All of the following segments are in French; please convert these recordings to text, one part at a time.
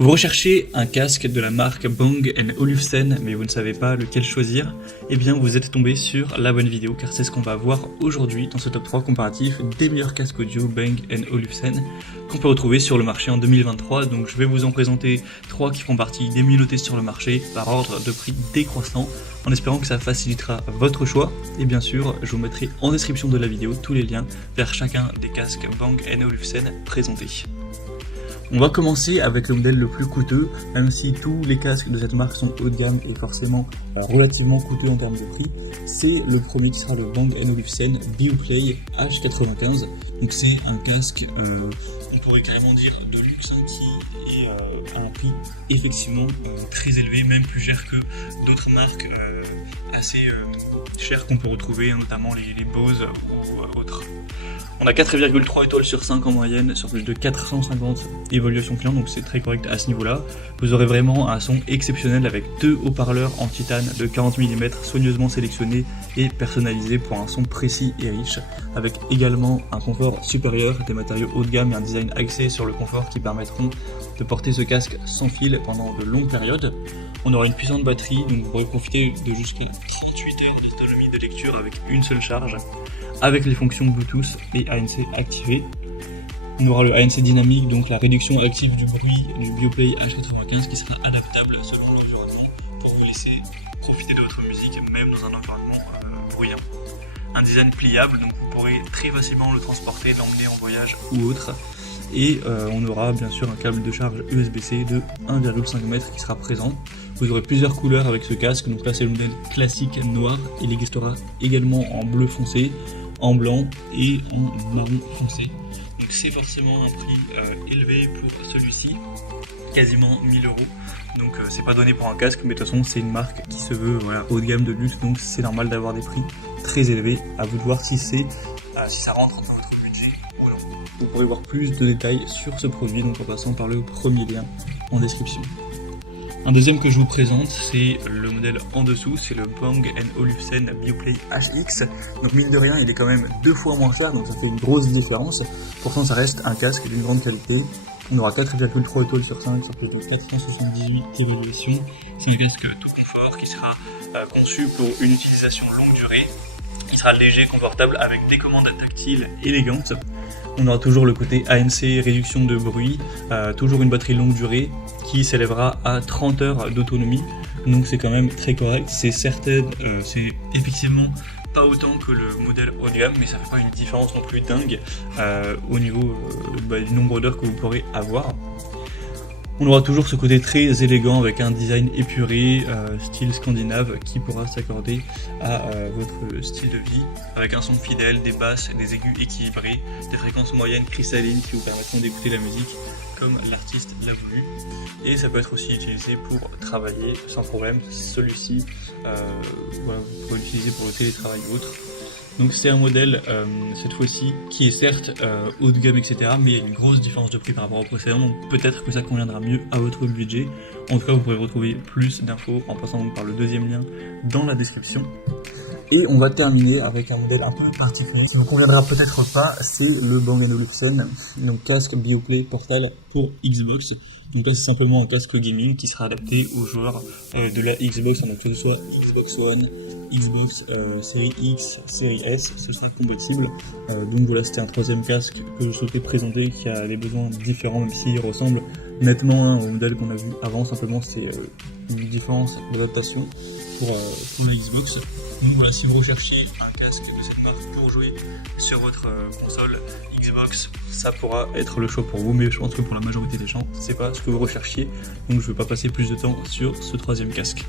Vous recherchez un casque de la marque Bang & Olufsen, mais vous ne savez pas lequel choisir? Eh bien, vous êtes tombé sur la bonne vidéo, car c'est ce qu'on va voir aujourd'hui dans ce top 3 comparatif des meilleurs casques audio Bang & Olufsen qu'on peut retrouver sur le marché en 2023. Donc, je vais vous en présenter 3 qui font partie des mieux notés sur le marché par ordre de prix décroissant, en espérant que ça facilitera votre choix. Et bien sûr, je vous mettrai en description de la vidéo tous les liens vers chacun des casques Bang & Olufsen présentés. On va commencer avec le modèle le plus coûteux, même si tous les casques de cette marque sont haut de gamme et forcément relativement coûteux en termes de prix. C'est le premier qui sera le Bang & Olufsen Beoplay H95. Donc c'est un casque, on pourrait carrément dire de luxe, qui est à un prix effectivement très élevé, même plus cher que d'autres marques assez chères qu'on peut retrouver, notamment les Bose ou autres. On a 4,3 étoiles sur 5 en moyenne, sur plus de 450 évaluations clients, donc c'est très correct à ce niveau-là. Vous aurez vraiment un son exceptionnel avec 2 haut-parleurs en titane de 40 mm, soigneusement sélectionnés et personnalisés pour un son précis et riche, avec également un confort supérieur, des matériaux haut de gamme et un design axé sur le confort qui permettront de porter ce casque sans fil pendant de longues périodes. On aura une puissante batterie, donc vous pourrez profiter de jusqu'à 38 heures d'autonomie de lecture avec une seule charge, avec les fonctions Bluetooth et ANC activées. On aura le ANC dynamique, donc la réduction active du bruit du Beoplay H95 qui sera adaptable selon l'environnement pour vous laisser profiter de votre musique même dans un environnement bruyant. Un design pliable, donc vous pourrez très facilement le transporter, l'emmener en voyage ou autre. Et on aura bien sûr un câble de charge USB-C de 1,5 m qui sera présent. Vous aurez plusieurs couleurs avec ce casque, donc là c'est le modèle classique noir, il existera également en bleu foncé, en blanc et en marron foncé. Donc c'est forcément un prix élevé pour celui-ci, quasiment 1000 €. Donc c'est pas donné pour un casque, mais de toute façon c'est une marque qui se veut haut de gamme de luxe, donc c'est normal d'avoir des prix très élevés. À vous de voir si ça rentre dans votre budget ou non. Vous pourrez voir plus de détails sur ce produit donc en passant par le premier lien en description. Un deuxième que je vous présente, c'est le modèle en dessous, c'est le Bang & Olufsen Beoplay HX. Donc mine de rien, il est quand même 2 fois moins cher, donc ça fait une grosse différence. Pourtant, ça reste un casque d'une grande qualité. On aura 4,3 étoiles sur 5 sur plus de 478 évaluations. C'est un casque tout confort qui sera conçu pour une utilisation longue durée. Il sera léger, confortable, avec des commandes tactiles élégantes. On aura toujours le côté ANC, réduction de bruit, toujours une batterie longue durée qui s'élèvera à 30 heures d'autonomie. Donc c'est quand même très correct. C'est effectivement pas autant que le modèle haut de gamme, mais ça fait pas une différence non plus dingue au niveau du nombre d'heures que vous pourrez avoir. On aura toujours ce côté très élégant avec un design épuré, style scandinave, qui pourra s'accorder à votre style de vie, avec un son fidèle, des basses, des aigus équilibrés, des fréquences moyennes cristallines qui vous permettront d'écouter la musique comme l'artiste l'a voulu. Et ça peut être aussi utilisé pour travailler sans problème. Celui-ci, vous pouvez l'utiliser pour le télétravail ou autre. Donc c'est un modèle, cette fois-ci, qui est certes haut de gamme, etc., mais il y a une grosse différence de prix par rapport au précédent, donc peut-être que ça conviendra mieux à votre budget. En tout cas, vous pourrez retrouver plus d'infos en passant donc par le deuxième lien dans la description. Et on va terminer avec un modèle un peu particulier, ça ne vous conviendra peut-être pas, c'est le Bang & Olufsen, donc casque Beoplay portable pour Xbox. Donc là c'est simplement un casque gaming qui sera adapté aux joueurs de la Xbox, donc que ce soit Xbox One, Xbox série X, série S, ce sera compatible. Donc voilà, c'était un troisième casque que je souhaitais présenter qui a des besoins différents, même s'il ressemble nettement au modèle qu'on a vu avant. Simplement c'est une différence d'adaptation pour la Xbox. Donc voilà, si vous recherchez un casque de cette marque pour jouer sur votre console Xbox, ça pourra être le choix pour vous, mais je pense que pour la majorité des gens, c'est pas ce que vous recherchiez, donc je ne vais pas passer plus de temps sur ce troisième casque.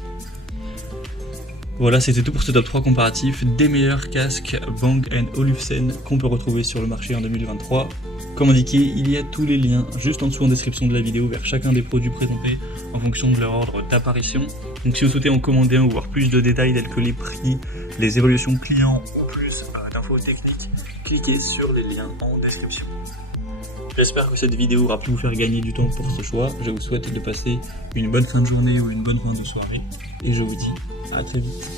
Voilà, c'était tout pour ce top 3 comparatif des meilleurs casques Bang & Olufsen qu'on peut retrouver sur le marché en 2023. Comme indiqué, il y a tous les liens juste en dessous en description de la vidéo vers chacun des produits présentés en fonction de leur ordre d'apparition. Donc si vous souhaitez en commander un ou voir plus de détails tels que les prix, les évaluations clients ou plus d'infos techniques, cliquez sur les liens en description. J'espère que cette vidéo aura pu vous faire gagner du temps pour ce choix. Je vous souhaite de passer une bonne fin de journée ou une bonne fin de soirée. Et je vous dis à très vite.